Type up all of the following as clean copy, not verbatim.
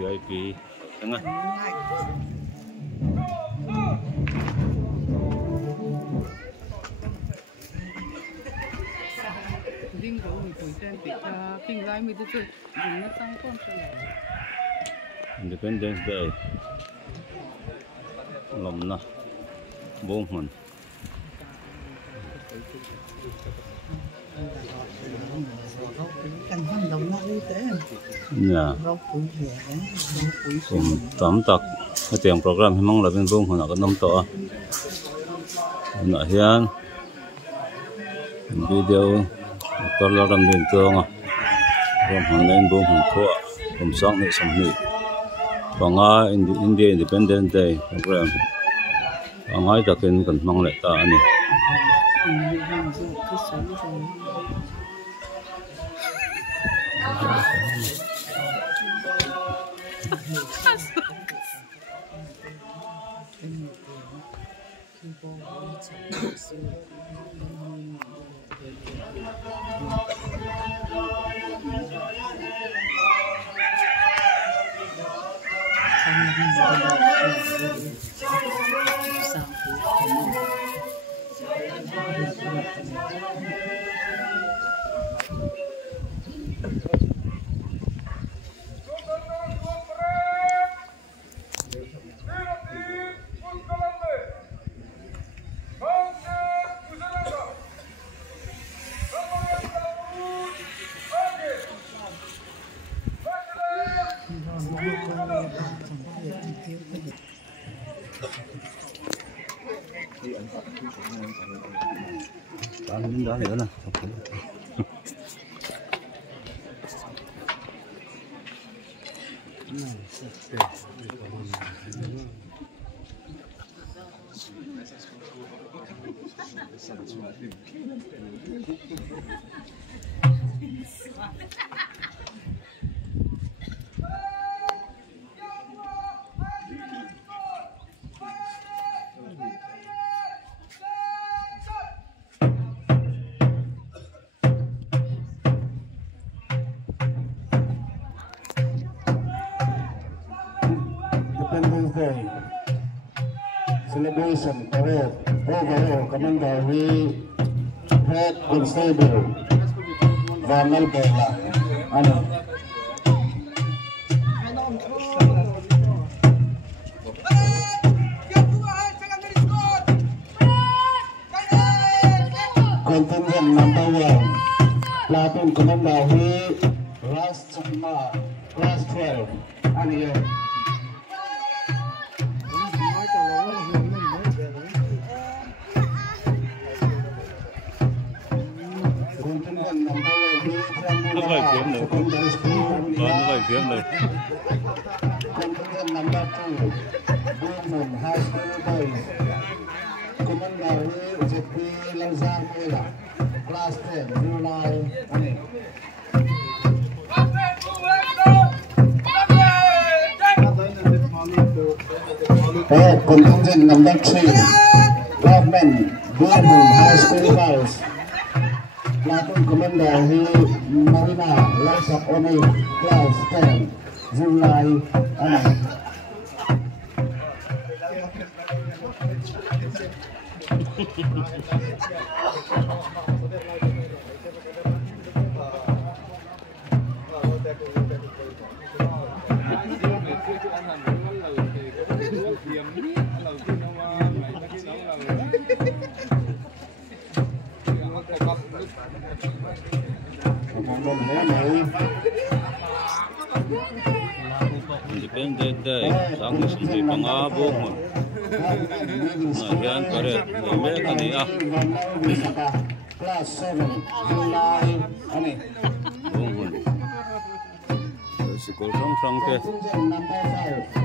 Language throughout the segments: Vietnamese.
VIP đúng không? Independence Day lầm na bông hồn nhà tóm tắt cái tiền program hay mong là bên bông hồn ở cái nông tổ nãy hiện video tôi lo làm điện tương à bông hồn lên bông hồn thua bông sáng này xong nhỉ và ngay India Independence Day program và ngay ta cần mong lại ta này đó nữa nè Independence Day celebration parade overall Commander Head Constable Van Albela ano Contingent number 1 Platoon Commander Ras Chakma Class 12 ano yun nó vài tiếng nữa nó vài tiếng nữa number 2 Bowman High School Boys Commander JP Lazar Mela Class 10 July Contingent number 3 Government Bowman High School Boys Platoon Commander Marina Lasak Oni Class 10 July Independence Day sang sumbi pangabo mo na yan pare may kaniya Class 7 July bungun sikol sang ke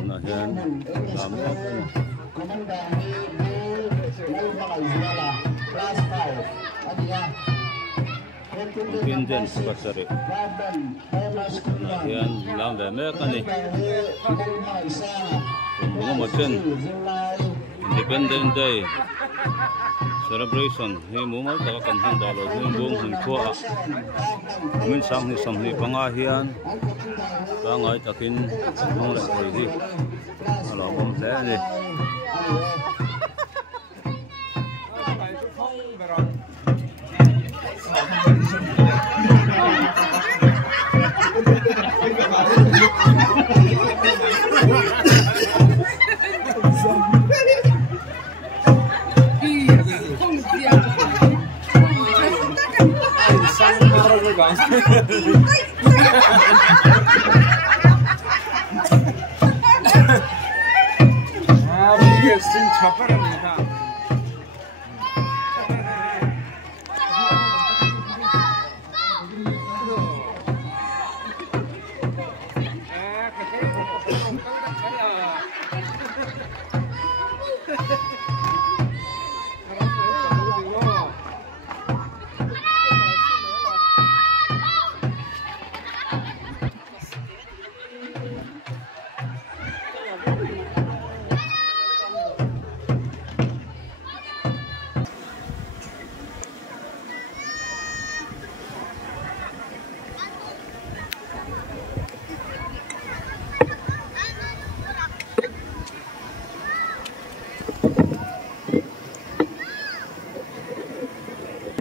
na yan lamo mo Commander Class 5 adiya Contingent pasari na yan lang dami kani mga macen Independence Day celebration he mumal ta kan han da lo hung bung hun khua min sang ni sam ni panga hian pangai takin hung le koi di alo bom hle ni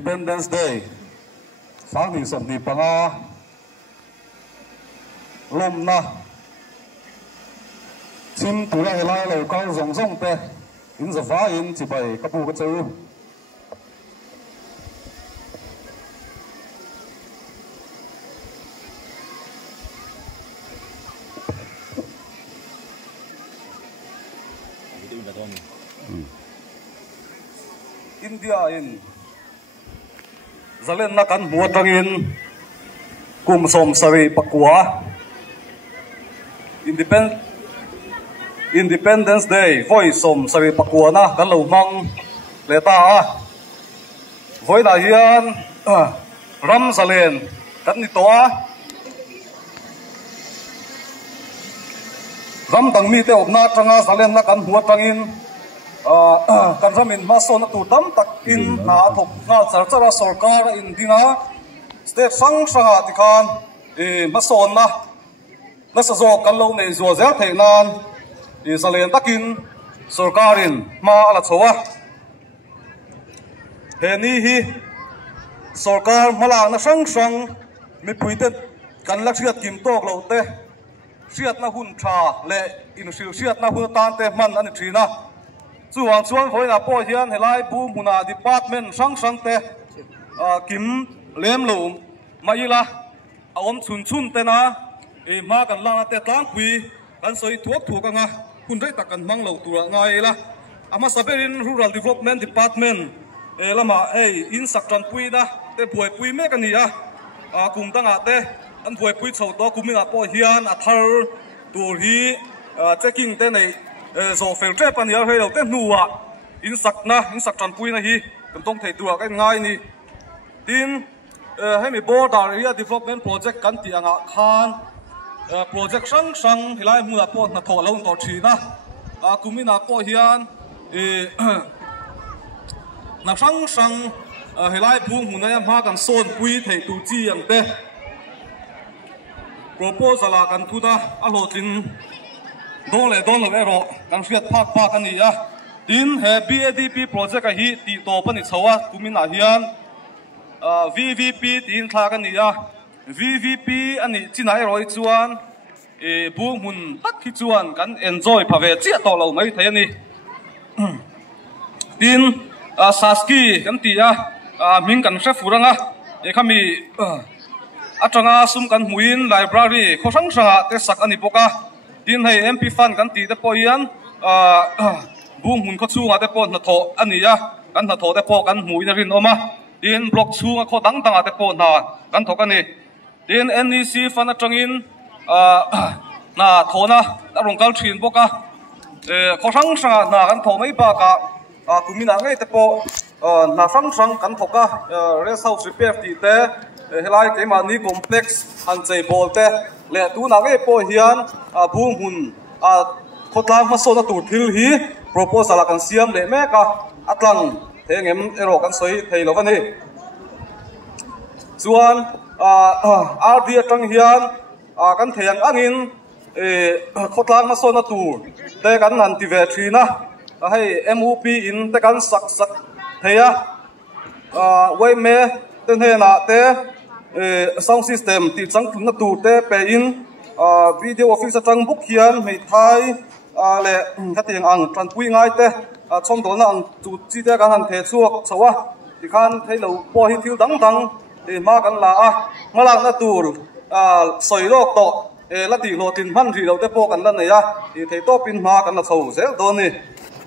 Independence Day sáng ni sam ni panga lom na chim tu la helai lo kal zong zong te in za va in chi bai ka pu ka chu India in zalen na kan mua tangin kum som sari pakwa Independence Day voi som sari pakwa na kan lo mang leta a voi na hian ram zalen kan ni to a ram tang mi te opna tanga zalen na kan mua tangin kan ramin maso na tu tam tak in na thok na charchara sarkar in dina state sang sanga tikan maso na sa zo kan lo nei zo zel theinan salen takin sarkarin ma ala chowa he ni hi sarkar mala na sang mi puite kan laksiat kim tok lo te siat na hun tha le in siat na hun tan te man ani thina chuan voi na po hian helai bu muna department sang te kim lem lo maila aom chun te na ma kan la te tlang pui kan soi thuak anga hun rei tak kan mang lo tura ngai la ama saberin rural development department lama in sakran pui na te buai pui me kan nia kum tanga te an buai pui chho to kumina po hian a thar tur hi checking te nei zo fel tre pan ya hei lo te nuwa in sak tran pui na hi kan tong thei tua ka ngai ni tin hemi border area development project kan ti anga khan project sang hilai mu na po na tho lo to thina kumina po hian na sang hilai bu mu na ya ma kan son pui thei tu chi ang te proposal kan thu da a lo tin don le ero kan fiat pak ani ya tin he BADP project a hi ti to pani chawa kumina hian VVP tin thla kan ni ya VVP ani chinai roi chuan bung hun tak hi chuan kan enjoy phave chia to lo mai thei ani tin saski kan ti ya ming kan hre furanga khami atanga sum kan muin library khosang sanga te sak ani poka tin hei MP fan kan ti te po hian bung hun kho chunga te po na tho ani ya kan na tho te po kan mui na rin oma tin block chunga kho dang te po na kan tho kan ni tin NEC fan atangin na tho na rong kal thin boka kho sang sanga na kan tho mai ba ka kumina ngai te po na sang kan tho ka rest house repair ti te helai ke ma ni complex han chei bol te le tu na nge po hian bung hun khotlang ma so na tur thil hi proposal kan siam le me ka atlang thế ngem ero kan soi thei lo vani chuan RD atang hian kan theng angin khotlang ma sona tur te kan nan ti ve thina hei MUP in te kan sak theya wai me ten he na te sound system ti chang thun na tur te pe in video office atang book hian mei thai le khatiang ang tran pui ngai te chom do na ang chu chi te kan han the chuak chawa ti khan thei lo po hi thil dang dang ma kan la ma la na tur soi lok to la ti lo tin man ri lo te po kan la nei ti thei to pin ma kan la chho zel do ni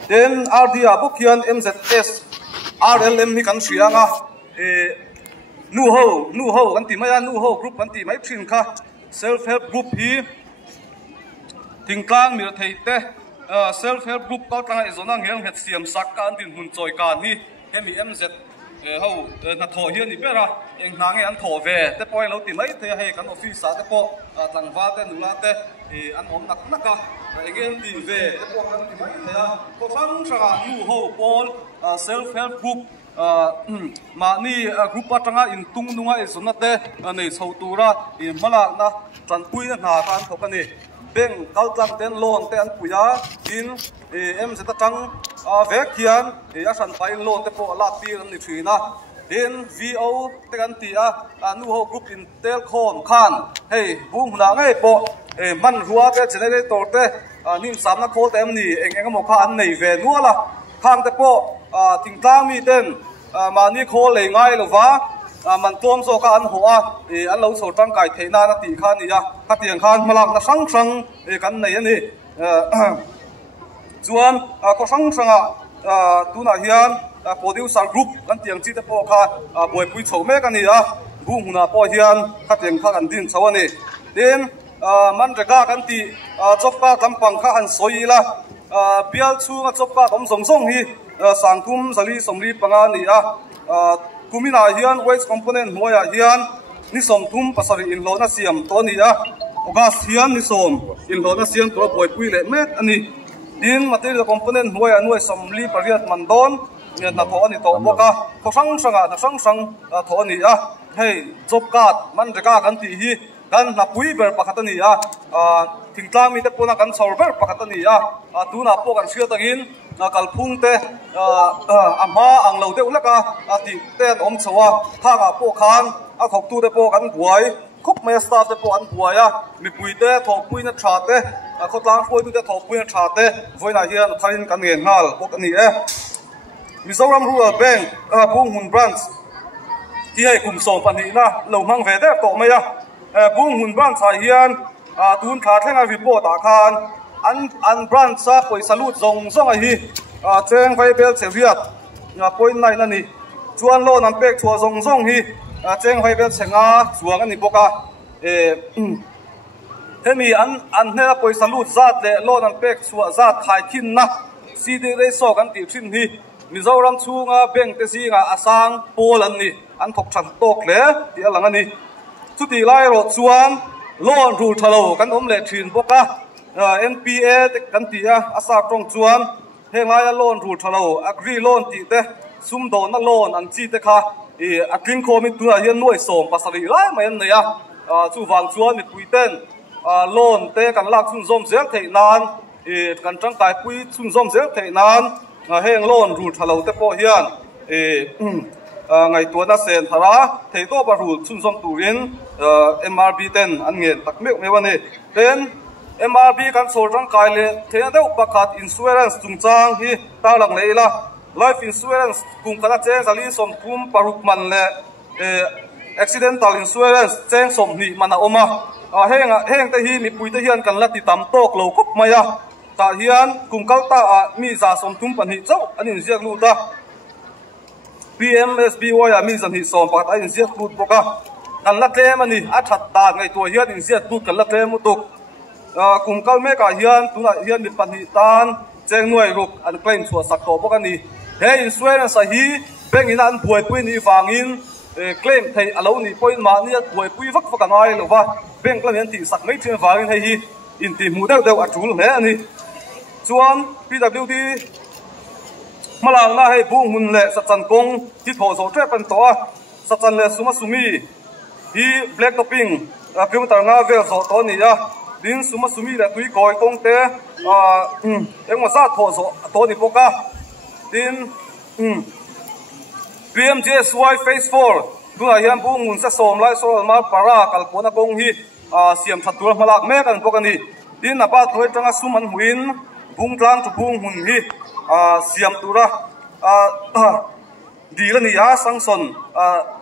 then RDA book hian MZS RLM ni kan hrianga nu ho kan ti mai nu ho group kan ti mai thin kha self help group hi tingklang mir thei te self help group ka tanga izona ngel het siam sak kan din hun choi kan hi hemi MZ ho na tho hian ni bera eng na nge an tho ve te poi lo ti mai the he kan office sa te po tlangwa te nula te an om nak naka engel ti ve te po kan ti mai the ko sang sanga nu ho pol self help group ma ni group atanga in tung nunga izona te nei chhotura I mala na tran pui na na kan thokani beng kaltlang ten loan te an puya in MZ atang vek hian asan pai loan te po la pi an ni thina in VO te kan ti nu ho group in tel khon khan hey bung na ngai po man ruwa te generator te nim sam na khol te am ni eng mo kha an nei ve nuala khang te po tingtang mi ten ma ni khol le ngai lova man tom so ka an ho an lo so tang kai theina na ti khan ni ka tiang khan malak na sang kan nei ani chuan ko sanga tuna hian producer group kan tiang chi te po kha boi pui chho me kan ni bung huna po hian ka tiang kha kan din chawani then man rega kan ti chopka kampang kha han soila bial chunga chopka kom song hi sangthum sali somri panga ni kumina hian waste component moya hian ni som thum pasari in lo na siam to ni ogas hian ni som in lo na siam to boi pui le mek ani din material component moya nuai somli pariat mandon na tho ani to boka ko sang tho ni hei job card man reka kan ti hi kan na pui ber pakhat ani thingtlang mi te pona kan sor ber pakhat ani tu na po kan sia tangin kalphung te ama ang lo de ulaka ti ten om chawa thanga po khan khok tu te po kan buai khop me staff te po an buaya mi pui te thok pui na tha te khotlang phoi tu te thok pui na tha te voina hian tharin kan nge ngal pok ani Mizoram Rural Bank Bung Hun branch ti hai kum som pani na lo mang ve de to mai Bung Hun branch ha hian tun kha thenga report khan an branch sa poi salut zong hi cheng vai bel cheviat point nai na ni chuan lo nam pek thua zong hi cheng vai bel chenga chuang ani boka hemi an ne poi salut zat le lo nam pek chua zat khai thin na si de re so kan ti thin hi Mizoram chunga bank te si nga asang pol an ni an thok than tok le ti alang ani chuti lai ro chuan loan rule thalo kan om le thin boka NPA kan ti asa tong chuan hengai loan rule thalo agree loan ti te sum do na loan an chi te kha atling kho mi tu hian nuai som pasari lai mai an nei chu wang chuan mi puiten loan te kan lak chun zom zel thei nan kan tang kai pui chun zom zel thei nan heng loan rule thalo te po hian ngai tu na sen thara thei to ba rule chun zom turin MRB ten an nge tak mek me wani ten MRB kan sol rang kai le the deu pakhat insurance chungchang hi ta lang leila life insurance kum kana cheng sali som kum paruk man le accidental insurance cheng som ni mana oma heng te hi mi pui te hian kan lati tam tok lo khop maya ta hian kum kalta mi za som tum pan hi chau anin ziak lu ta PMSBY mi zan hi som pakhat ain ziak lut boka kan la tlem ani a that ta ngai to hian in ziak lut kan la tlem mu tuk kum kal me ka hian tuna hian mi pan hi tan cheng nuai ruk an claim chua sak to boka ni he insurance hi bank in an buai pui ni wangin claim thei alo ni point ma ni buai pui vak vak angai lova bank la hian ti sak mai thim wangin hei hi in ti mu deuh deuh atul me ani chuan PWD malang na hei bu mun le sa chan kong ti tho zo tre pan to a sa chan le suma sumi hi black topping kilometer nga vel zo to ni a din suma sumi le tui koi kong te engma sa tho zo to ni poka din PMJSY phase 4 tuna hian bu mun sa som lai so ma para kalpona kong hi siam thatur malak me kan pokani din apa thoi tanga suman huin bung tlang tu bung hun hi siam tura dila ni ya sangson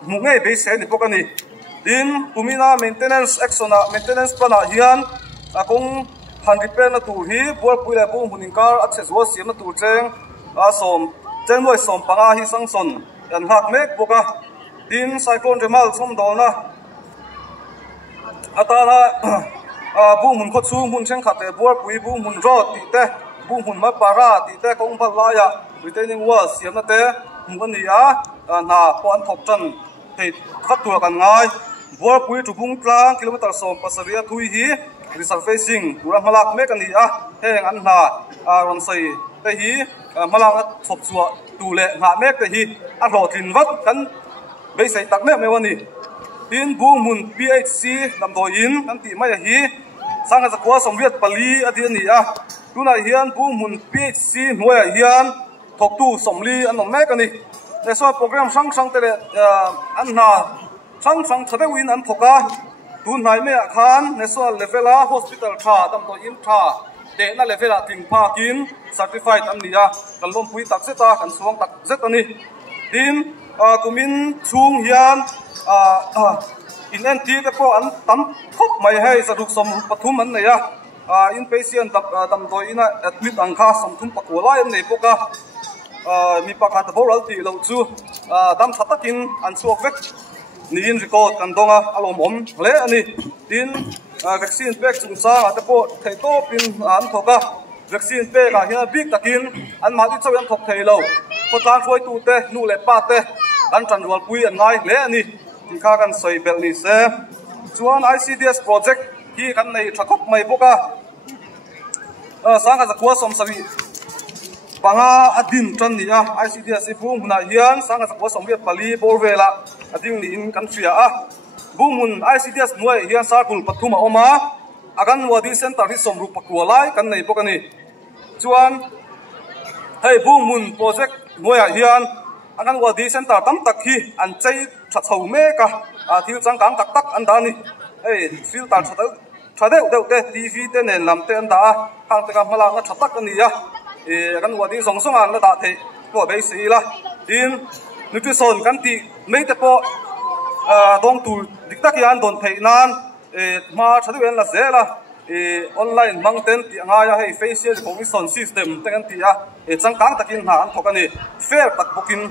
mu nge be se ni pokani din kumina maintenance action maintenance plana hian akong 100% na tur hi bor puile bung hunin kar access was siam na tur cheng som cheng noi som panga hi sangson yan hak mek boka din cyclone remal som dolna atana bu mun kho chu mun cheng khate bor pui bu mun ro ti te bu mun ma para ti te kong ba la ya retaining wall siam na te mun ni a na pon thop chan he khat tur kan ngai bor pui tu bung tlang kilometer som pasaria thui hi resurfacing tura malak me kan ni a heng an na ron sai te hi malak thop chua tu le nga mek te hi a ro thin wat kan be sai tak me wani tin bu mun PHC lam do in kan ti mai hi sanga za kwa som viet pali adian ni a tuna hian bu mun PHC hnuai hian thok tu somli an nom mek ani le so program sang sang te an na sang thade win an thoka tun nai me khan national level a hospital tha tam to in tha de na level a ting pha kin certified an ni a kan lom pui tak zeta kan suang tak zet ani tin kumin chung hian in NT te po an tam khop mai hai saduk som pathum an neya in patient dam doi ina admit ang kha som thum pakula an nei poka mi pakhat boral ti lo chu dam thatakin an suak vek ni in record kan donga alom om le ani tin vaccine pack chung sa te po thei to pin an thoka vaccine pack a hian big takin an ma ti chaw an thok thei lo ko tlan foi tu te nu le pa te kan tran rual pui an ngai le ani ti kha kan soi bel ni se chuan ICDS project hi kan nei thakop mai boka sang ka zakwa som sawi panga adin tran ni a ICDS ifung huna hian sang ka zakwa som viet pali borvela ading ni in kan tria a bumun ICDS nuai hian sarkul pathuma oma agan wadi center hi som ru pakwalai kan nei boka ni chuan hei bumun project nuai hian agan wadi center tam tak hi an chei tha chho me ka thil chang kang tak tak an da ni ei filter thadeu te TV te nen lam te an da hang te ka mala na thatak ani ya agan wadi song song an la da the ko be si la in nutrition kan ti me te po dong tu diktak yan don thei nan ma thadu en la zela online mang ten ti anga ya hei facial recognition system te kan ti a chang kang takin ha an thokani fair tak bokin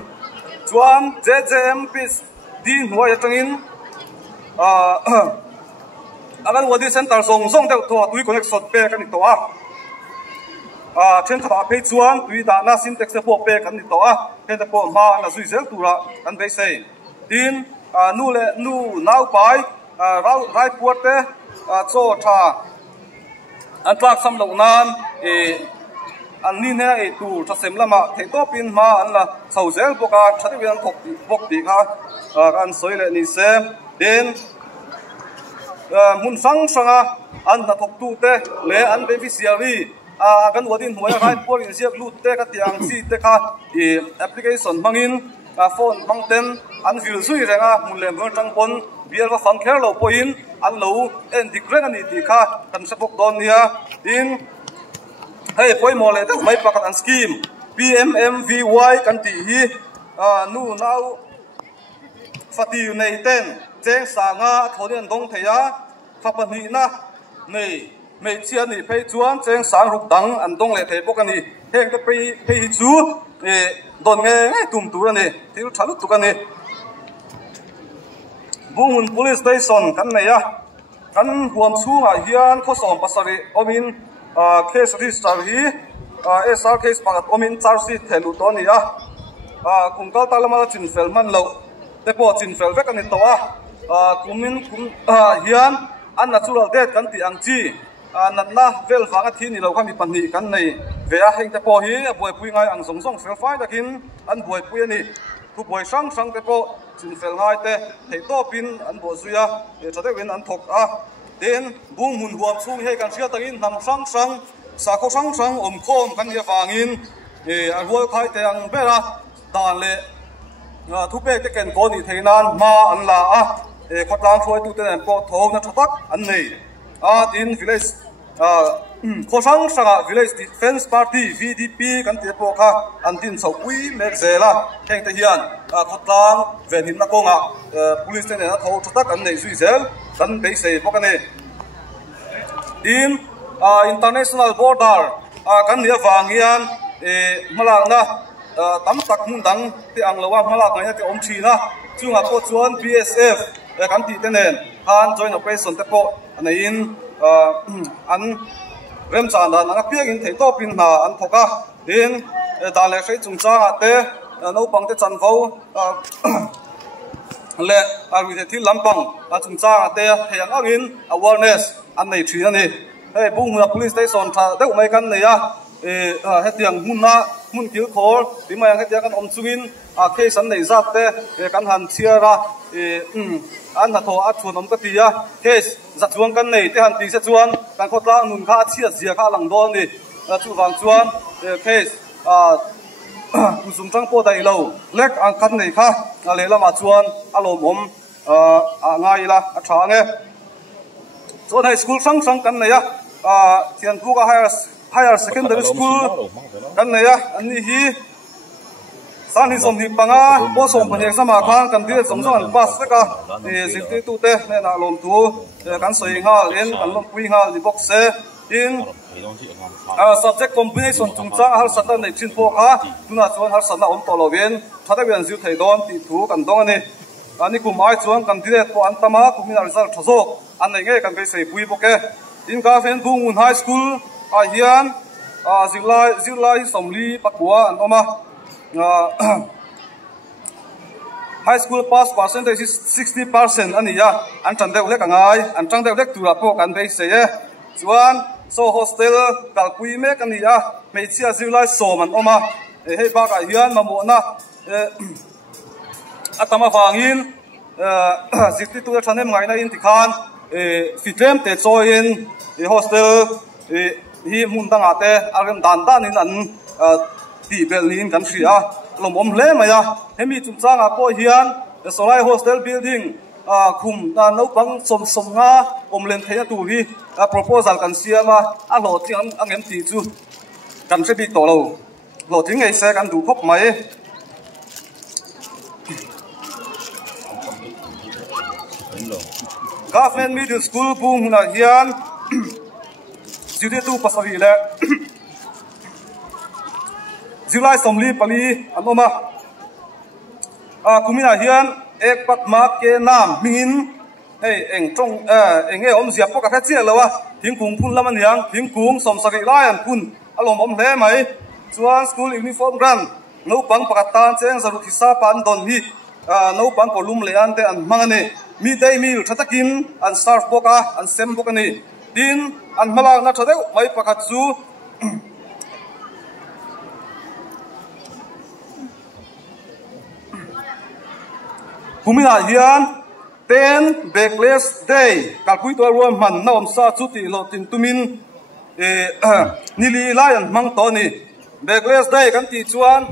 chuan JJM pis di hnuai atangin agan wadi center song song te to tui connection pe kan ni to a then kha pe chuan tui da na syntax te po pe kan ni to a then te po ma na zui zel tura kan be sei tin nu nau pai rai puat te cho tha an tlak sam lo nan an ni ne tu tha sem lama thei to pin ma an la chho zel boka thati wen thok bok ti kha kan soi le ni se den mun sang sanga an na thok tu te le an beneficiary kan wadin hnuai rai por in siak lut te ka tiang si te kha application mangin phone mangten an fil sui renga mun le mer tang pon bial va fang kher lo poin an lo en dikren ani ti kha kan sapok don nia in hei poi mo le te mai pakat an scheme PMMVY kan ti hi nu nau fati nei ten cheng sanga thodian dong theya phapani na nei mei chian ni phei chuan cheng sang ruk dang an dong le thei bok ani heng te phei hi chu don nge tum tur ani thil thalu tu kan ni bungun police station kan nei a kan huam chunga hian kho som pasari omin case register hi SR case pangat omin charge sheet thelu to ni a kungkal talamala chin fel man lo te po chin fel vek ani to a kumin hian an natural death kan ti ang chi nặn na vel vanga thi ni lo kha mi pahnih kan nei ve a heng te pawh hi a buai pui ngai ang zong zong fel fai takin an buai pui ani thu buai sang sang te pawh chin fel ngai te thei to pin an bo zuia thate win an thok a tin bung mun huam chung he kan sia takin nam sang sang sa ko sang sang om khom kan ya wangin a rual khai te ang bera dan le thu pe te ken ko ni theinan ma an la a khotlang throi tu te an po thong na thatak an nei tin village khosang sanga village defense party VDP kan te po kha an tin so pui mek zela heng te hian khotlang ven hin na konga police te na tho thatak an nei zui zel kan be sei po kane tin international border kan nia wangian malak na tam tak mun dang ti ang lawa malak ngai ti om thina chunga ko chuan BSF kan ti tenen han joint operation te po anain an rem chan da na piak in thei to pin na an thoka tin da le sei chung cha te no pang te chan vo le a ri thil lampang a chung cha te theyang angin awareness an nei thri ani hey bung na police station tha deuh mai kan nei a hetiang mun kil khor timai ang hetiang kan om chungin case an nei zat te kan han chiara an na tho a chun om ka tia case za chuang kan nei te han ti se chuan kan khotla nun kha chia zia kha lang don ni chu wang chuan case kusum tang po dai lo lek ang kan nei kha le lama chuan alom om ngai la a tha nge chuan high school sang sang kan nei a thian puka higher secondary school kan nei a an ni hi san hi som hi panga po som phane sama khang kan dir som som pass ka zikti tu te ne na lom tu kan soi nga len kan lom pui nga ni box se in subject combination chung cha har satan nei chin po kha tuna chuan har sana om to loven thada bian ziu thei don ti thu kan dong ani ani ku mai chuan kan dire po an tama kumina result thozok an nei nge kan be sei pui boke in ka fen bungun high school hian zilai somli pakua an oma high school pass percentage is 60% ania an chan deuh lek angai an chang deuh lek tura po kan be sei e chuan so hostel kalpui mek ania meichia zilai som an oma hei ba ka hian mamo na atama wangin zikti tu thanem ngai na in tikhan fitlem te choin hostel hi mun danga te algam dan in an ti bel nin kan ria lom om hle maya hemi chung changa po hian solai hostel building khum na no pang som nga om len theya tu hi proposal kan siama a lo tiang angem ti chu kan se bi to lo ting ei se kan du khop mai government middle school bung na hian jide tu pasawi le July somli pali anoma kumina hian ek pat ma ke nam mingin hey eng trong eng e om zia poka kha lawa thingkung phun laman yang thingkung som sagi lion phun alom om hle mai chuan school uniform grant no pang pakatan cheng zaru thisa pan don hi no pang kolum le an te an mangane midday meal thatakin an serve poka an sem poka ni tin an mala na thadeu mai pakhat chu kumina hian 10 backless day kalpui to ruam man na om sa chuti lo tin tumin nili lion mang to ni backless day kan ti chuan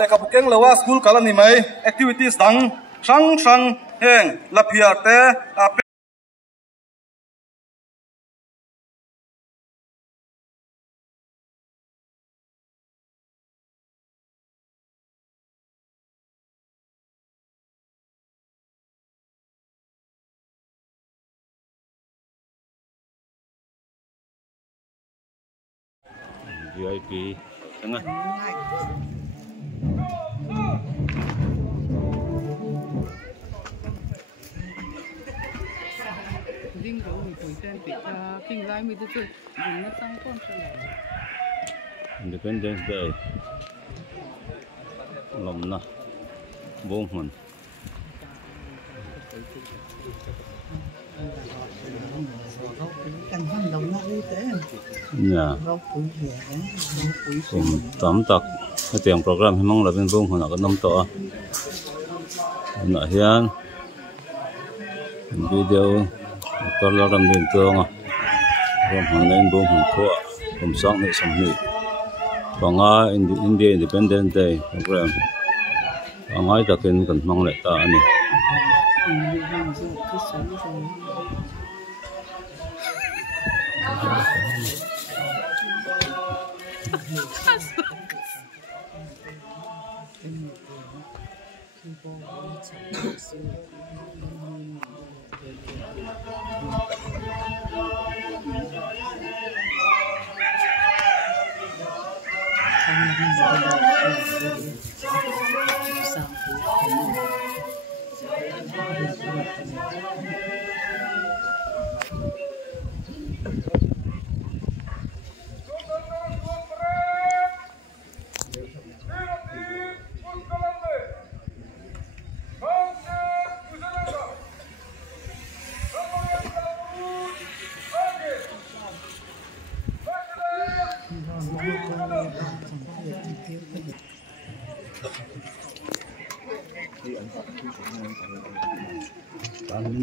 le ka bukeng lawa school kalani mai activities dang sang heng lapia te VIP tengah ding dấu người tuổi tên bị kinh doanh mình tự dùng nó sang con sao lại Independence Day lom na bông hồn Cần vận động nó y tế. Dạ. Tóm tắc cái tiếng program hi mong là bên vùng họ có năm tổ. Nãy hiện video có lo làm điện tương à. Rồi họ lên vùng họ thua, cùng sáng này xong nhỉ. Và ngay India Independence Day program. Và ngay ta cần mong lại ta này.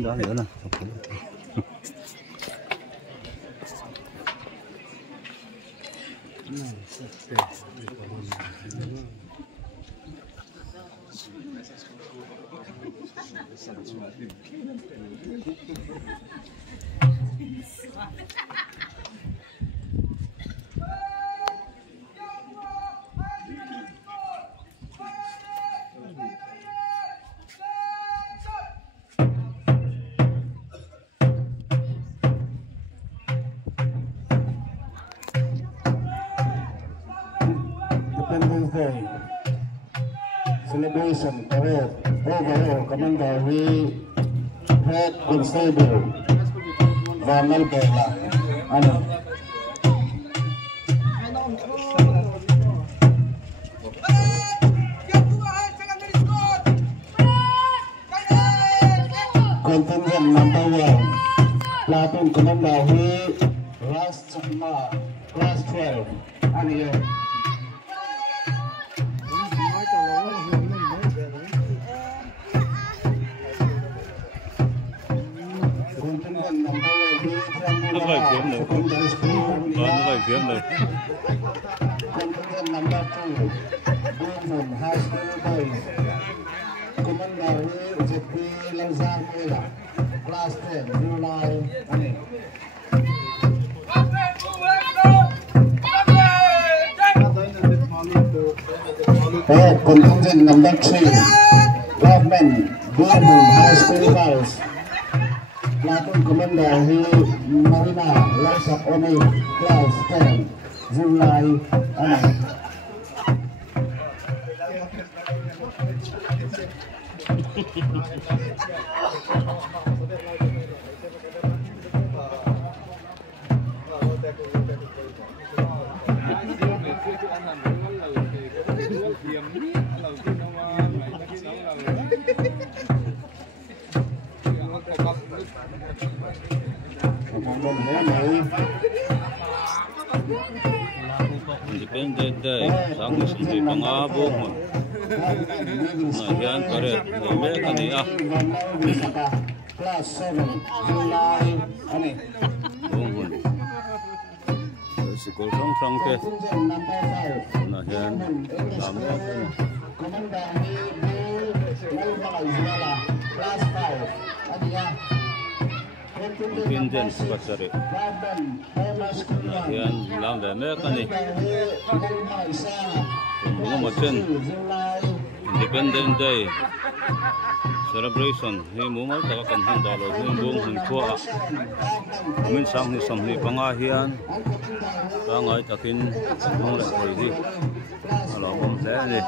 Đó nữa nè. Independence Day celebration parade overall Commander Head Constable Van Melbela ano Contingent number 1 Platoon Commander Ras Chakma Class 12 ano yun Nó phải kiếm được. Nó phải kiếm được. Contingent number 2 Bowman High School Boys Commander JP Lanzamela Class 10 July Contingent number 3 Government Bowman High School Boys Platoon Commander Marina Larsak Oni Class 10 July Independence Day, sáng ngày sinh nhật bằng A vô mà, hiện có được người mẹ cái này à, vô mà, sự cố trong trong cái, là hiện làm cái gì Independence Pasare, hiện làm về mẹ cái này. Mga macen Independence Day celebration hi mumal taka kan hang dalo hi bung hin khua min sang ni sam ni panga hian ta ngai takin mong le khoi hi alo bom hle ni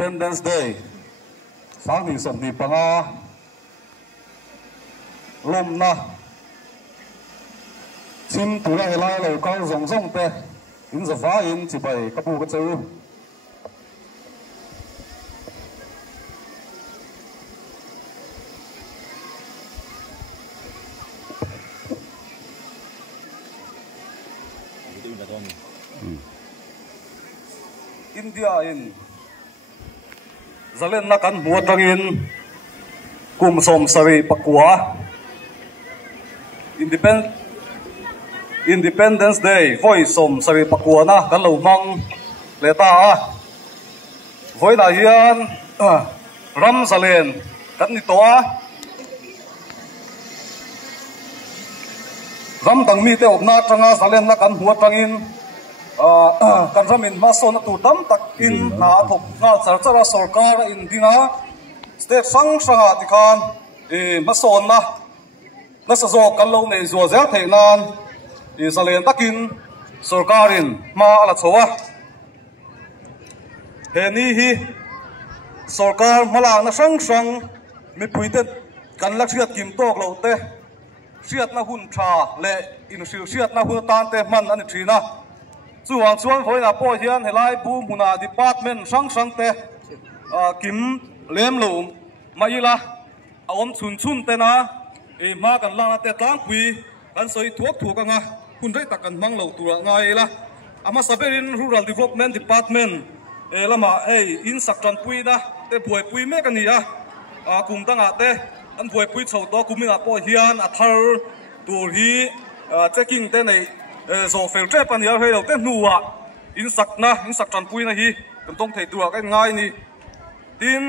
Independence Day sáng thì sầm thì panga lom na chim tu la helai lo kau zong zong te in za va in chi bai kapu ka chu India in zalen na kan mua tangin kum som sari pakwa Independence Day voi som sari pakwa na kan lo mang leta voi na hian ram zalen kan ni toa ram dang mi te opna tanga zalen na kan mua tangin kan ramin maso na tu tam tak in na thok nga charchara sarkar in dinga state sang sanga tikhan maso na sa zo kan lo nei zo zel theinan zalen takin sarkarin ma ala chowa he ni hi sarkar mala na sang sang mi puite kan lak siat kim tok lo te siat na hun tha le in siat na hun tan te man ani thina chuan voi na po hian helai bu muna department sang te kim lem lo maila aom chun te na ma kan la te tlang pui kan soi thuak anga hun rei tak kan mang lo tura ngai la ama saberin rural development department lama in saktan pui na te buai pui me kan nia kum tanga te an buai pui chho to kumina po hian a thar tur hi checking te nei zo fel tre pan ya hei lo te nuwa in saktan pui na hi kan tong thei tura kan ngai ni tin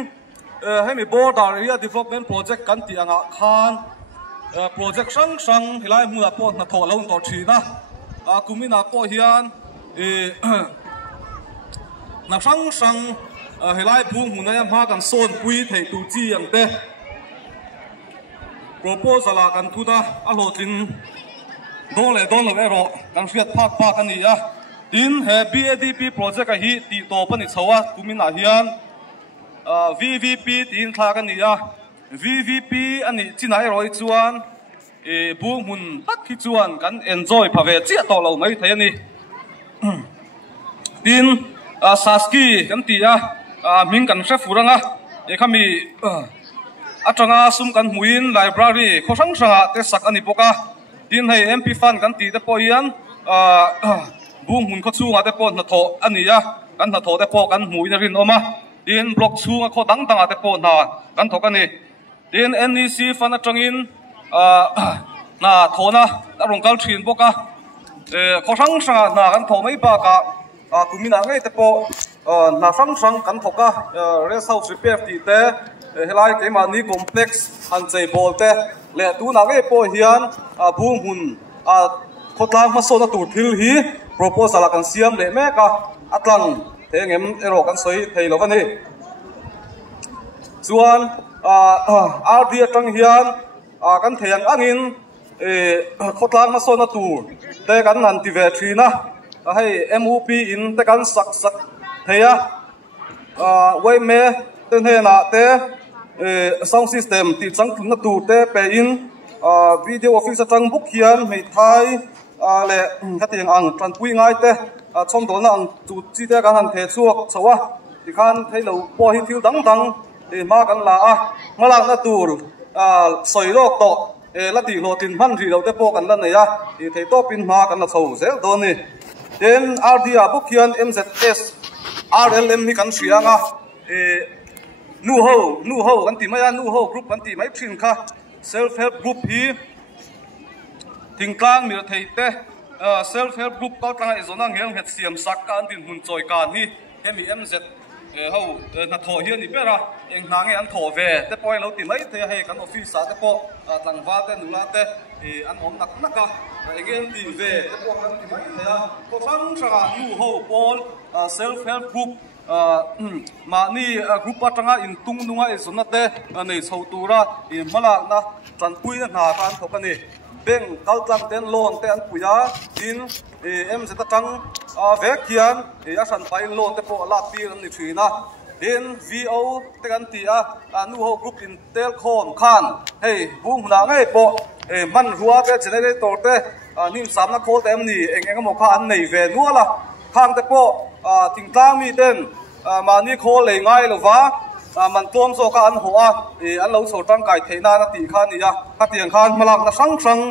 hemi border area development project kan ti anga khan project sang hilai mu po na tho lo to thina kumina po hian na sang hilai pu mu na ma kan son pui thei tu chi ang te proposal a kan thu da a lo tin don lo ero kan fiat phak ani ya tin he BADP project a hi ti to pani chawa kumina hian VVP tin thla kan ni ya VVP ani chinai roi chuan bu mun tak hi chuan kan enjoy phave chi to lo mai thai ani tin saski kan ti ya ming kan hre furanga khami atanga sum kan muin library khosang sanga te sak ani poka tin hei MP fan kan ti te po hian bung hun kho chunga te po na tho ani ya kan na tho te po kan mui na rin oma tin block chunga kho dang te po na kan tho kan ni tin NEC fan atangin na tho na rong kal thin boka kho sang sanga na kan tho mai ba ka kumina ngai te po na sang kan tho ka rest house repair ti te helai ke ma ni complex han chei bol te le tu na ngai po hian bung hun khotlang ma so na tur thil hi proposal kan siam le me ka atlang thengem ero kan soi thei lo ani chuan RD atang hian kan theng angin khotlang ma so na tur te kan han ti ve thina hei MUP in te kan sak theya wei me ten he na te sound system ti chang thun na tur te pe in video office atang book hian mei thai le khatiang ang tran pui ngai te chom do na ang chu chi te kan han the chuak chawa ti khan thei lo po hi thil dang ma kan la a malang na tur soi lok to la ti lo tin man ri lo te po kan la nei a thei to pin ma kan la chho zel do ni then RDA book hian MZS RLM hi kan hrianga nu ho kan ti mai a nu ho group kan ti mai thin kha self help group hi thingtlang mi thei te self help group ka tanga izona ngel het siam sak kan tin hun choi kan hi hemi MZ ho na tho hian ni bera eng na nge an tho ve te poi lo ti mai the he kan office a te po tlangwa te nula te an om nak naka again ti ve te po kan ti mai the ko sang sanga nu ho pol self help group ma ni group atanga in tung nunga izona te nei chho tura mala na tran pui na na kan thokani beng kaltlang ten loan te an puya tin em se ta tang ve kian a san pai loan te po la pi an ni thina tin VO te kan ti a nu ho group in tel khon khan hey bung na ngai po man ruwa te generator te nim sam na khol te am ni eng mo kha an nei ve nuala khang te po tingtang mi ten ma ni khol le ngai lo wa man tom so ka an ho a an lo so tang kai theina na ti khan ni ya ka tiang khan malak na sang sang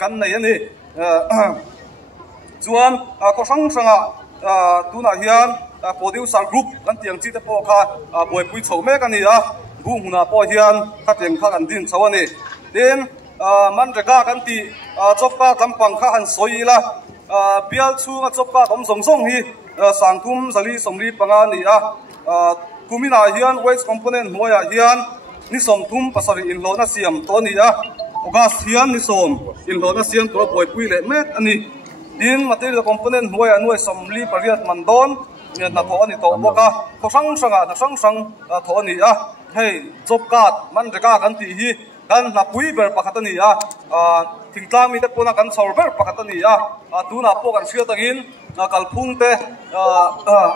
kan nei ani chuan ko sang sanga tuna hian producer group kan tiang chi te po kha boi pui chho me kan ni a bung huna po hian ka tiang kha kan din chho ani tin man rega kan ti chopka tampang kha han soila bial chunga chopka tom song song hi sangthum zali somli panga ni a kumina hian waste component moya hian ni som thum pasari in lo na siam to ni a gas hian ni som in lo na siam to boi pui le mek ani din material component moya nuai som li pariat mandon na tho ani to boka ko sang sanga na sang tho ni a hey job card man rega kan ti hi kan na pui ber pakhatani a thingtlang mi te pona kan sor ber pakhatani a tu na po kan sia tangin kalphung te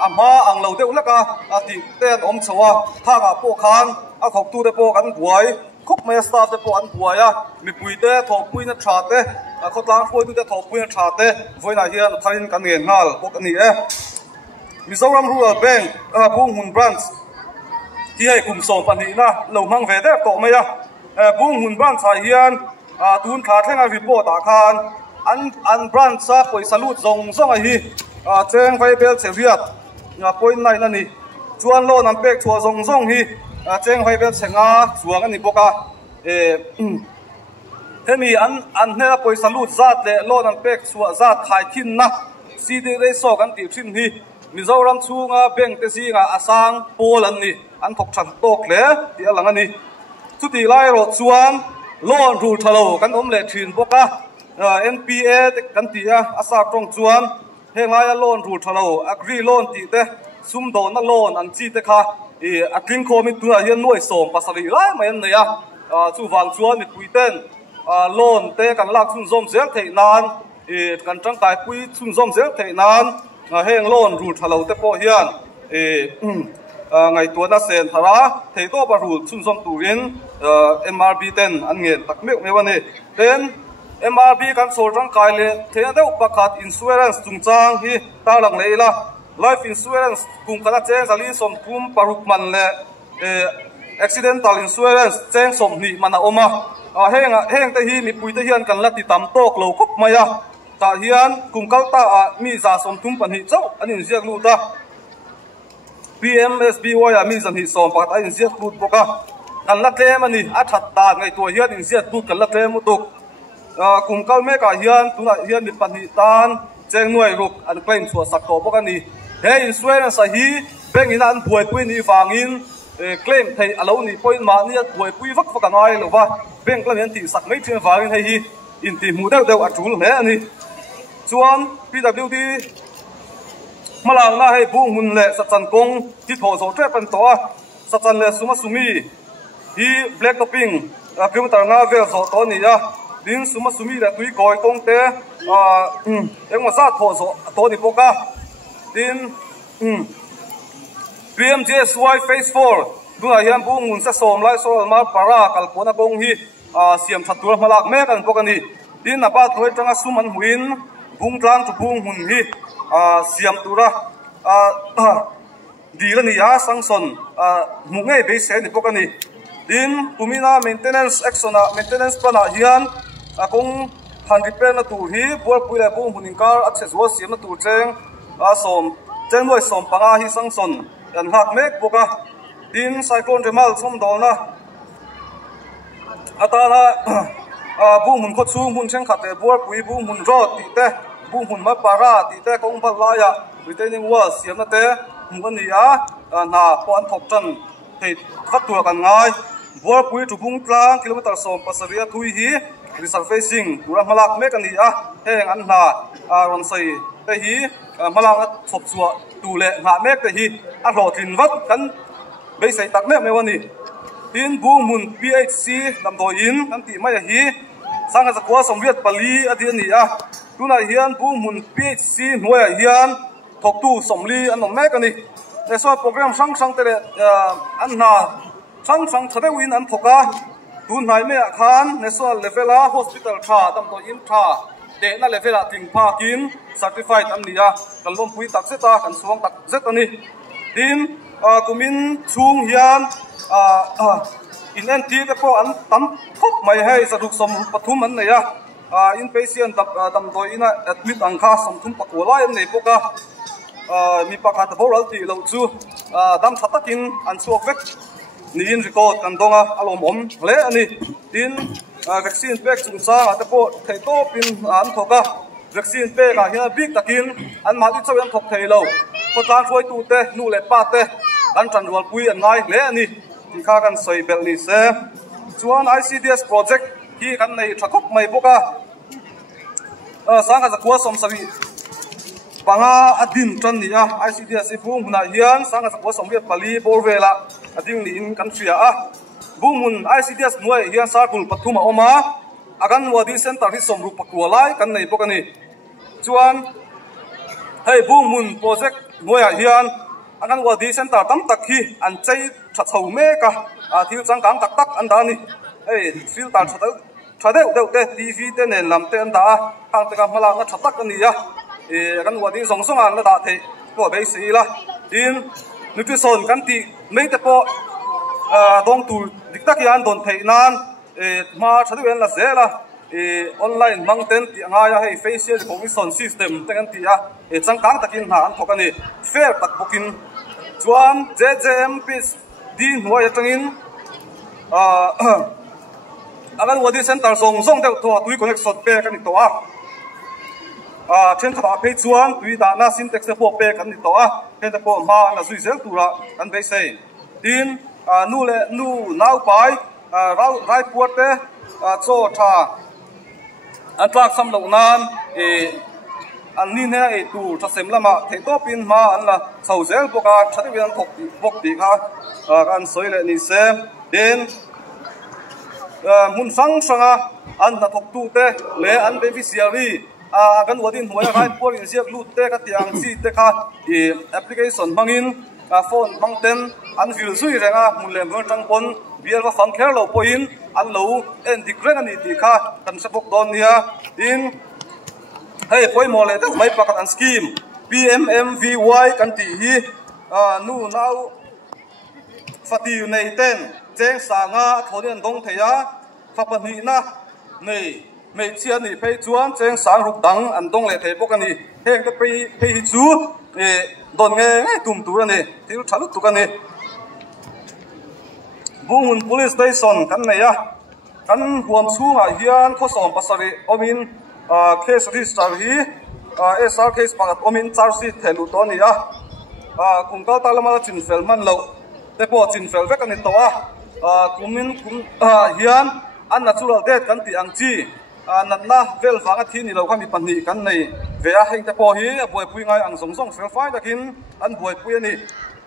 ama ang lo te ulaka ti ten om chawa thanga po khan a thok tu te po kan buai khop me staff te po an buai a mi pui te thok pui na tha te khotlang pui tu te thok pui na tha te voina hian tharin kan ngen ngal pok ani Mizoram Rural Bank Bung Hun branch hi ai kum som pani na lo mang ve de to me ya Bung Hun branch ha hian tun kha thenga report a khan an branch sa poi salut zong a hi cheng vai bel cheviat point nai na ni chuan lo nam pek chua zong hi cheng vai bel chenga chuang ani boka hemi an ne poi salut zat le lo nam pek chua zat khai thin na si de re so kan ti thin hi Mizoram chunga bank te singa asang pol an ni an thok than tok le ti alang ani chuti lai ro chuan loan rule thalo kan om le thin boka NPA kan ti asa tong chuan hengai loan rule thalo agree loan ti te sum do na loan an chi te kha a king khomi tu hian nuai som pasari lai mai an nei a chu wang chuan ni puiten loan te kan lak chun zom zel thei nan kan tang kai pui chun zom zel thei nan heng loan rule thalo te po hian ngai tua na sen thara thei to ba rule chun zom turin MRB ten an nge tak mek mewani ten MRB kan sol rang kai le thei deuh pakhat insurance chungchang hi ta lang leila life insurance kum kana cheng zali som kum paruk man le accidental insurance cheng som ni mana oma heng te hi mi pui te hian kan lati tam tok lo khop maya ta hian kum kalta mi za som tum pan hi chau anin ziak lu ta PMSBY mi zan hi som pakhat ain ziak lut boka kan la tlem ani a that ta ngai to hian in ziak lut kan la tlem mutuk kum kal me ka hian tuna hian mi pan hi tan cheng nuai ruk an claim chua sak to boka ni he insurance a hi bank in an buai pui ni wangin claim thei alo ni point ma ni buai pui vak vak an ai lo wa bank la hian ti sak mai thim wangin hei hi in ti mu deuh deuh a tul he ani chuan PWD malang na hei Bung Hun le Sachan Kong ti tho zo tre pan to a Sachan le suma sumi hi black topping kilometer nga vel zo to ni a din suma sumi le tui koi kong te engma sa tho zo to ni poka din PMJSY phase 4 duna hian Bung Hun sa som lai so mar para kalpona kong hi siam thatur malak me kan pokani din na pa thoi tanga suman huin bung tlang chu Bung Hun hi siam tura di la ni a sanction mu ngai be se ni pokani din kumina maintenance action maintenance plan hian akong 100% na tur hi bor puile bu hunin kar a che zo siam na tur cheng a som cheng noi som panga hi sanction an hak mek boka din cyclone remal som dolna atana bu mun kho chu mun cheng khate bor pui bu mun ro ti te bu mun ma para ti te kong phal la ya retaining wall siam na te mun ni a na pon thok chan thei khat tu kan ngai bor pui tu bung tlang kilometer som pasaria thui hi resurfacing pura malak mek ani a heng an na ron sei te hi malak thop chua tu le nga mek te hi a ro thin wat kan be sei tak mek me wani tin bu mun phc lam do in an ti mai hi sanga zakwa somviet pali adi ani a tuna hian bu mun phc hnuai hian thok tu somli an nom mek ani le so program sang sang te an na sang sang thade win an thoka tun nai me khan national level a hospital tha dam to in tha de na level a ting pha kin certified an nia kan lom pui tak zeta kan suang tak zet ani tin kumin chung hian in nt te po an tam khop mai hai saduk som pathum an neya in patient dam to ina admit ang kha som thum pakola an nei poka mi pakhat boral ti lo chu dam thatakin an suak vek ni in record kan donga alom om le ani tin vaccine pack chung sa ate po thei to pin an thoka vaccine pack a hian big takin an ma ti chaw an thok thei lo ko tan foi tu te nu le pa te an tran wal pui an ngai le ani ti kha kan soi bel ni se chuan ICDS project hi kan nei thakop mai boka sanga zakwa som sawi panga adin tran ni a ICDS ipu huna hian sanga zakwa som viet pali borvela ading ni in country a bumun ICDS nuai hian sarkul pathuma oma agan wadi center hi som ru pakwalai kan nei bokani chuan hei bumun project nuai hian agan wadi center tam tak hi an chei tha chho me ka thil chang kang tak tak an da ni hei filter thadeu deu te TV te nen lam te an da ang te ka mala nga thatak ani ya agan wadi song song an la da the ko be si la tin nutrition kan ti mei te po dong tu diktak yan don thei nan ma thadu en la zela online mangten ti anga ya hei facial recognition system te kan ti ya changkang takin na an thokani fair tak bokin chuan JJM pis din huai atangin agan wadi center song song te to tui connection pe kan to a chen kha pe chuan tui da na syntax te po pe kan to a ten te po ma na zui zel tura kan be sei din nu le nu nau pai rai puate cho tha an tlak sam lo nan an ni ne tu tha sem lama the to pin ma an la chho zel boka thadi wen thok bok ti kha kan soi le ni se den mun sang sanga an na thok tu te le an beneficiary kan wadin huai rai por in siak lut te ka tiang si te kha application mangin phone mangten an vil sui renga munlem gon tang pon bial wa fang kher lo poin an lo en dikreng ani ti kha kan sabok don nia in hei poi mo le te mai pakat an scheme PMMVY kan ti hi nu nau fati nei ten cheng sanga thodian dong theya phapani na nei mei chian ni phei chuan cheng sang ruk dang an dong le thei bok ani heng te phei chu don nge tum tur ani thil thalu tu kan ni bungun police station kan nei ya kan huam chunga hian khosom pasari omin case register hi SR case pakat omin charge sheet thelu to ni ya kungkal talama chin fel man lo te po chin fel vek ani to kumin hian an natural death kan ti ang chi nanna vel fanga thi ni lo khami panni kan nei ve a heng te po hi boi pui ngai ang song song fel fai takin an boi pui ani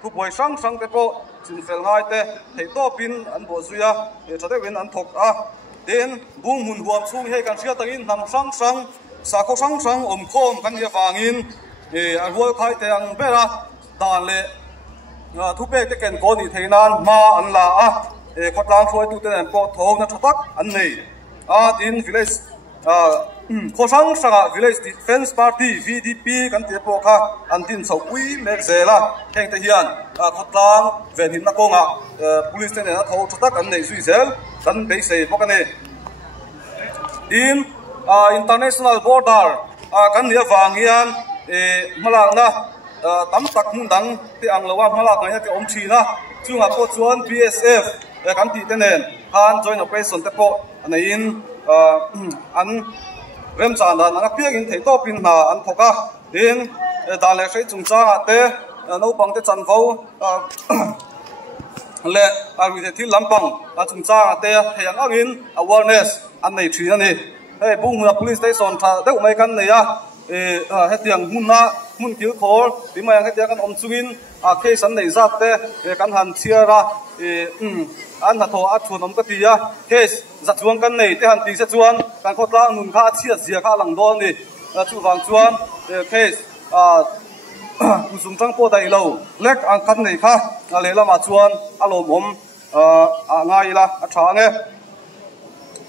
ku boi sang sang te po chin fel ngai te thei to pin an bo zuya thade wen an thok den bung mun huam chung he kan sia tangin nam sang sang sa kho sang sang om khom kan ya wangin a rual khai te ang bera dan le thu pe te ken ko ni theinan ma an la khotlang thoi tu te an po thong na thatak an nei tin village khó sang sang Village Defense Party VDP kan ti po kha an tin chho pui mek zela heng te hian khotlang ven hin na konga police ne na tho thata kan nei zui zel kan be sei po kane in international border kan nia wangian malak na tam tak mun dang ti ang lawa malak ngai ti om thina chunga po chuan BSF kan ti tenen han joint operation te po anain an rem chan da na piak in thei to pin na an thoka in da le sei chung cha te no pang te chan vo le wi te thil lampang chung cha te heng angin awareness an nei thri ani hey bung na police station tha deuh mai kan nei a hetiang mun kil khor ti mai hetiang kan om chungin case an nei zat te kan han chiara an ha tho a thun om ka tia case zat chuang kan nei te han ti se chuan kan khotla nun kha chia zia kha lang don ni chu wang chuan case usung tang po dai lo lek an kan nei kha le lama chuan alom om ngai la a tha nge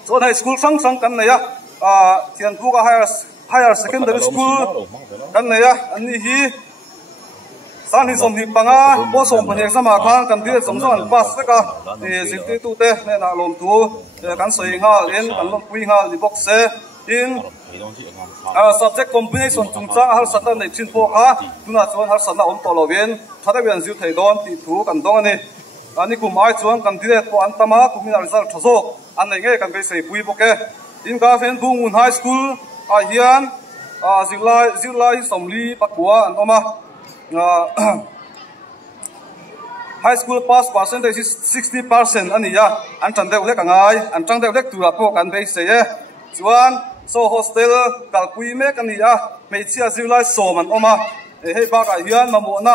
so nei school sang kan nei a thian pu ka higher secondary school kan nei a ani hi san hi som hi panga bo som phane sama khang kan dir som an pass ka zikti tu te ne na lom tu kan soi nga len kan lom pui nga li box se in subject combination chung chang har sata nei chin po kha tuna chuan har sana om to lovin thada bian ziu thei don ti thu kan dong ani ani kumai chuan kan dire po an tama kumina result thazok an nei nge kan be sei pui boke in ka fen bungun high school hian zilai somli pakua an oma high school pass percentage is 60% ani ya an chan deuh lek angai an chang deuh lek tura po kan be sei e chuan so hostel kalpui mek ani ya meichia zilai som an oma hei ba ka hian mamu na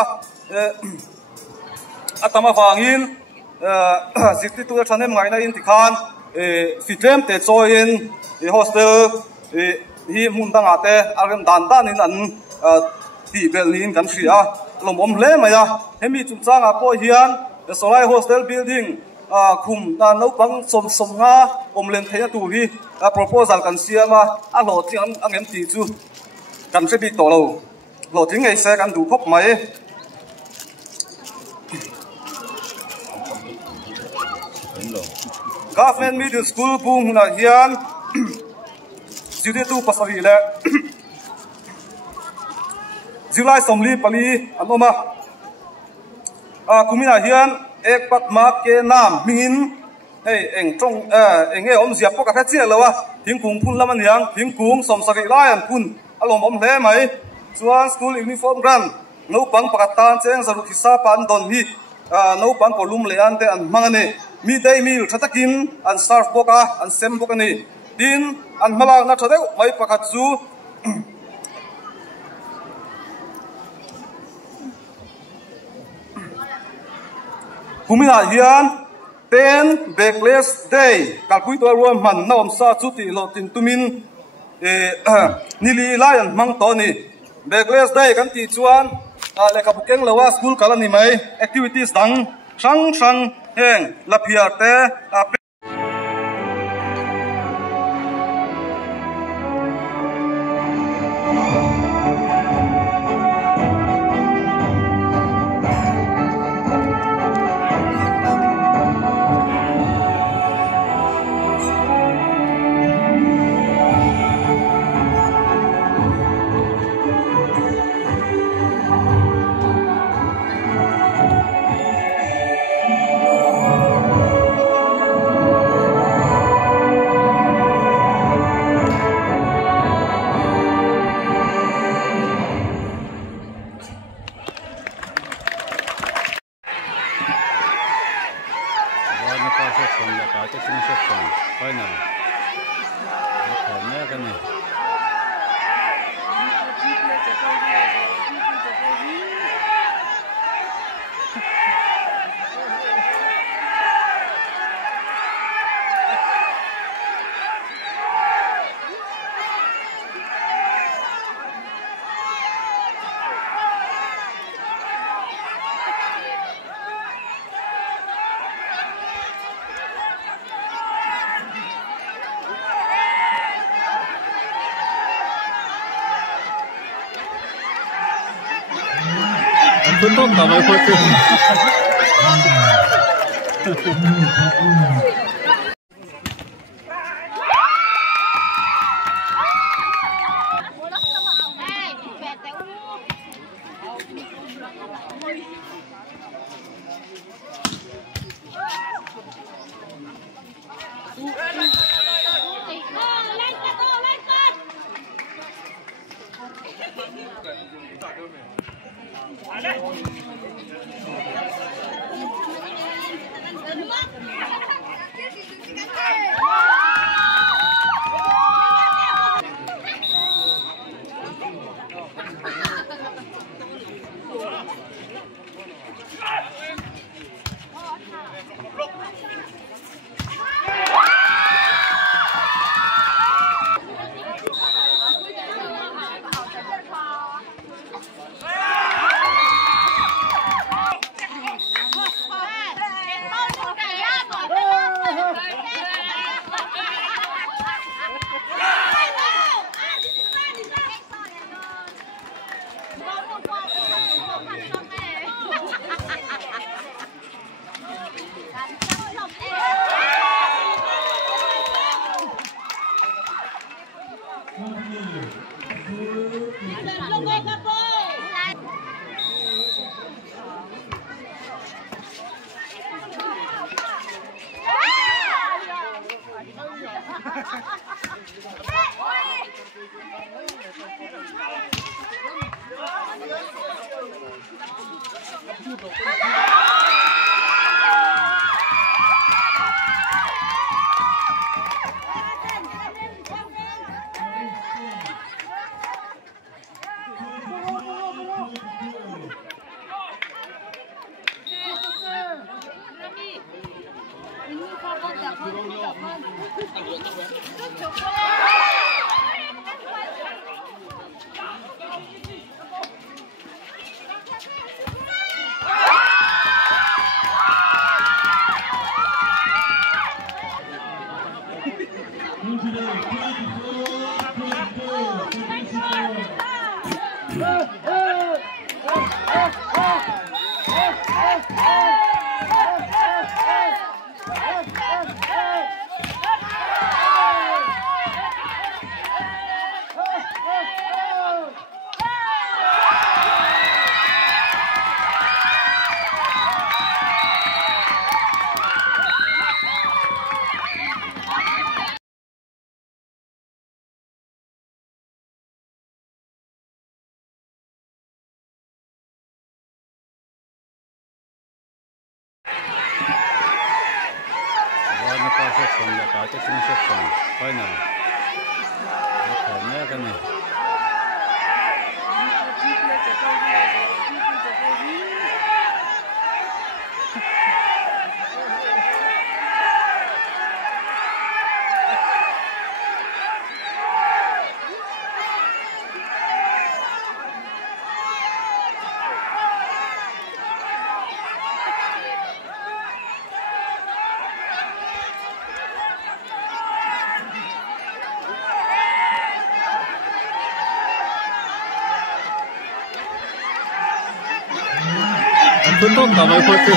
atama wangin zikti tu thanem ngai na in tikhan fitlem te choin hostel hi mun danga te arem dan in an ti bel nin kan ria lom om hle maya hemi chung changa po hian solai hostel building khum na no pang som nga om len theya tu hi proposal kan siama a lo thiam angem ti chu kan se bi to lo thing ei se kan du khop mai government middle school bung na hian Jude tu pasari le July somli pali anoma kumina hian ek pat ma ke nam mingin hey eng trong eng e om zia po ka chia lawa thingkung phun lam an yang thingkung som sari lai an phun alom om hle mai chuan school uniform grant no pang pakatan cheng zaru khisa pan don hi no pang kolum le an te an mangani midday meal thatakin an serve boka an sem bokani din an malang na thadeu mai pakhat chu kumina hian 10 backless day kalpui to ro man na om sa chu ti lo tin tumin nili lion mang to ni backless day kan ti chuan le ka bukeng lawa school kalani mai activities dang sang heng la phia te Phun thuốc cả mấy phút chứ. section là cả cái section coi nào thở nhé cái này phun thuốc cả mấy phút chứ.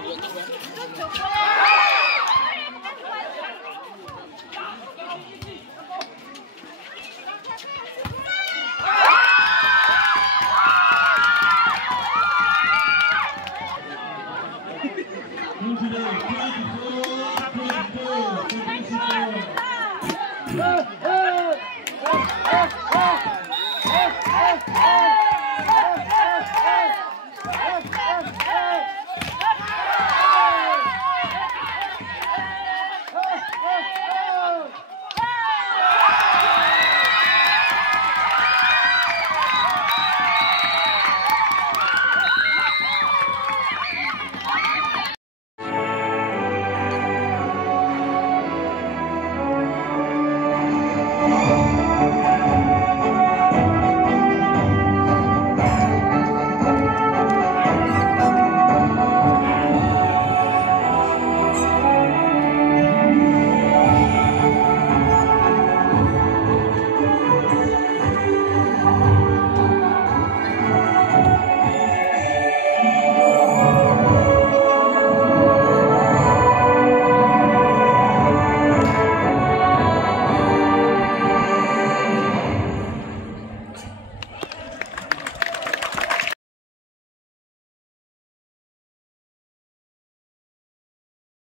Ini